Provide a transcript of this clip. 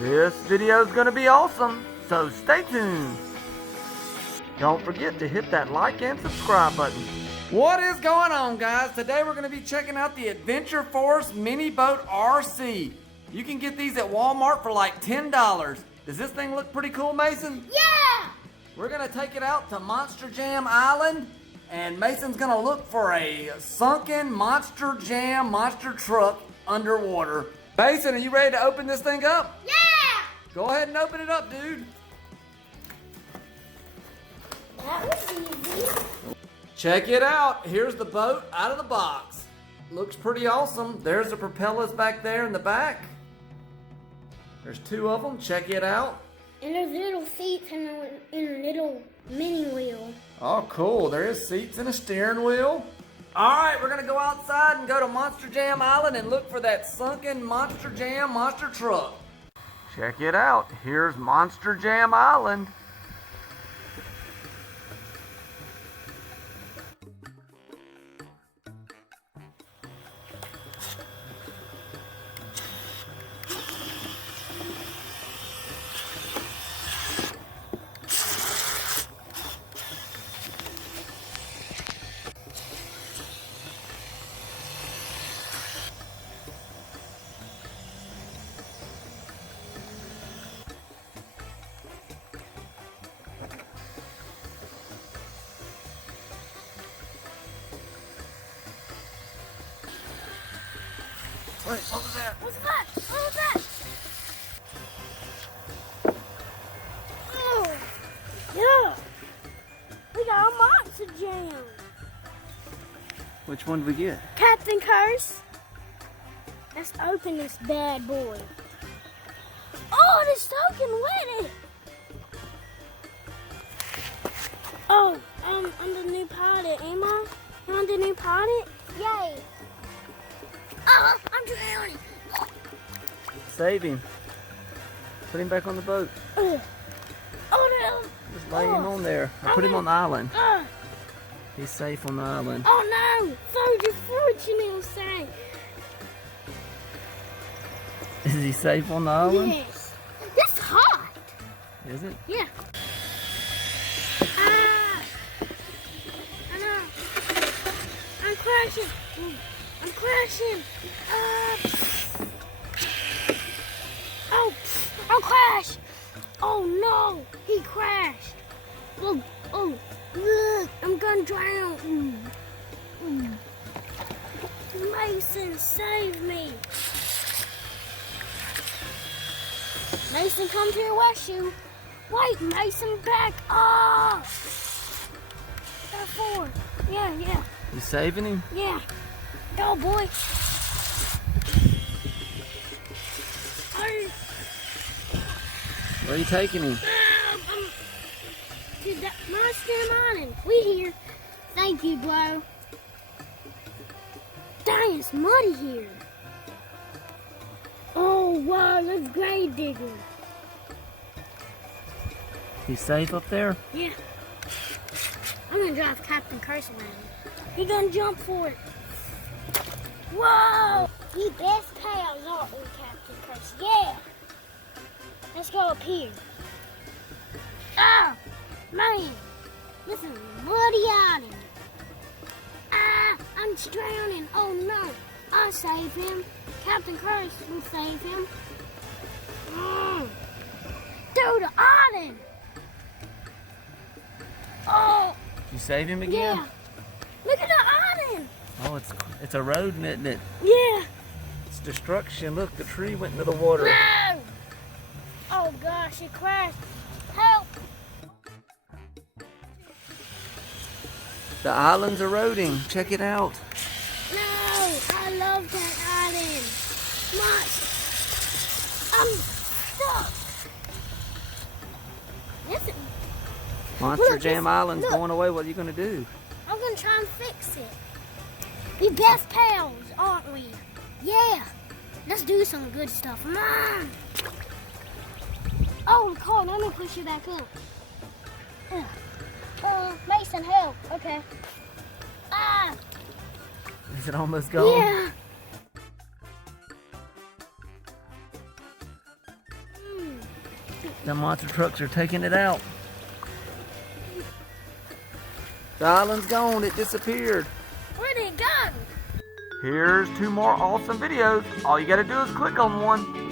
This video is going to be awesome, so stay tuned. Don't forget to hit that like and subscribe button. What is going on, guys? Today we're going to be checking out the Adventure Force Mini Boat RC. You can get these at Walmart for like $10. Does this thing look pretty cool, Mason? Yeah! We're going to take it out to Monster Jam Island, and Mason's going to look for a sunken Monster Jam monster truck underwater. Mason, are you ready to open this thing up? Yeah! Go ahead and open it up, dude. That was easy. Check it out. Here's the boat out of the box. Looks pretty awesome. There's the propellers back there in the back. There's two of them. Check it out. And there's little seats and a little mini wheel. Oh, cool. There is seats and a steering wheel. All right, we're going to go outside and go to Monster Jam Island and look for that sunken Monster Jam monster truck. Check it out. Here's Monster Jam Island. Wait, what was that? What's that? What was that? Oh, yeah. We got a Monster Jam. Which one did we get? Captain Curse. Let's open this bad boy. Oh, it's soaking wet. Oh, I'm the new pilot, am I? I'm the new pilot? Yay. Oh, I'm drowning. Save him. Put him back on the boat. Oh, no. Just lay him on there. Or put him on the island. Uh, He's safe on the island. oh, no. Soldier Fortune sank. Is he safe on the island? Yes. It's hot. Is it? Yeah. Ah. I know. I'm crashing. I'm crashing. Oh, I'll crash. Oh no, he crashed. Oh, look, I'm gonna drown. Mason, save me. Mason, come to your rescue. Wait, Mason, back up. Back forward. Yeah. You saving him? Yeah. Go, boy. Where are you taking him? To the Monster Island. We here. Thank you, bro. Dang, it's muddy here. Oh, wow, that's grave digger. He's safe up there? Yeah. I'm gonna drive Captain Curse around. He gonna jump for it. Whoa! We best pals, aren't we, Captain Curse? Yeah! Let's go up here. Ah! Man! This is muddy island. Ah! I'm drowning. Oh no! I'll save him. Captain Curse will save him. Through the island! Oh! Did you save him again? Yeah! Look at the island! Oh, it's eroding, isn't it? Yeah! It's destruction. Look, the tree went into the water. No! Oh gosh, it crashed. Help! The island's eroding. Check it out. No! I love that island. I'm stuck. Listen, Monster Look, Jam look. Island's going away. What are you going to do? I'm gonna try and fix it. We best pals, aren't we? Yeah! Let's do some good stuff. Mom! Oh, Nicole, let me push you back up. Mason, help. Okay. Ah! Is it almost gone? Yeah. The monster trucks are taking it out. The island's gone. It disappeared. Where'd it go? Here's 2 more awesome videos. All you gotta do is click on one.